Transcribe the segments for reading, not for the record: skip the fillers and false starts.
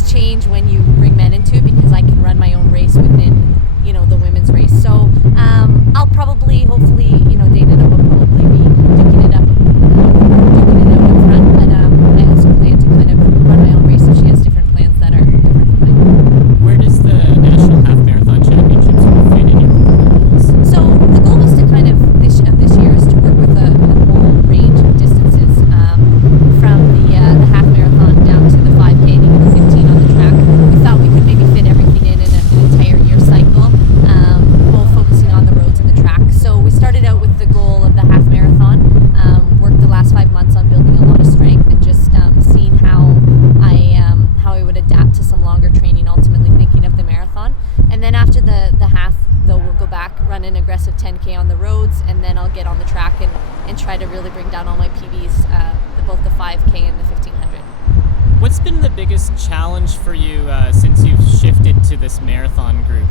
things change when you bring men into it, because I can run my own race within, the women's race. So I'll probably, hopefully, Dana will probably be duking it out up front. But I also plan to kind of run my own race if she has different plans that are different from mine. Where does the National Half Marathon Championships fit in your goals? So the goal was to kind of this year is to work with a whole range of distances, from the half marathon down to the 5K and even the 15 on the track. We thought we could maybe fit everything in an entire year cycle, both focusing on the roads and the track. So we started out with the goal of the half marathon. Worked the last 5 months on building a lot of strength and just seeing how I would adapt to some longer training. Ultimately thinking of the marathon, and then after the half, though, we'll go back, run an aggressive 10K on the roads, and then I'll get on the track and try to really bring down all my PBs, both the 5K and the 1500. What's been the biggest challenge for you since you've shifted to this marathon group?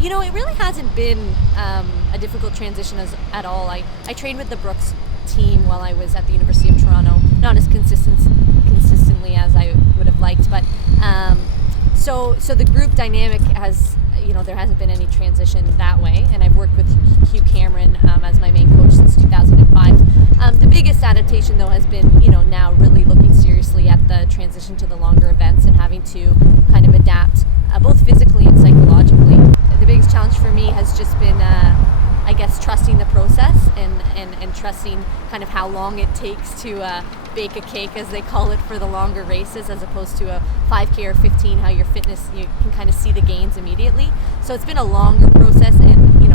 It really hasn't been a difficult transition at all. I trained with the Brooks team while I was at the University of Toronto, not as consistently as I would have liked, but so the group dynamic has, there hasn't been any transition that way, and I've worked with Hugh Cameron as my main coach since 2005. The biggest adaptation, though, has been, now really looking seriously at the transition to the longer events and having to kind of adapt both physically and psychologically. The biggest challenge for me has just been, I guess, trusting the process and trusting kind of how long it takes to bake a cake, as they call it, for the longer races, as opposed to a 5K or 15, how your fitness, you can kind of see the gains immediately. So it's been a longer process, and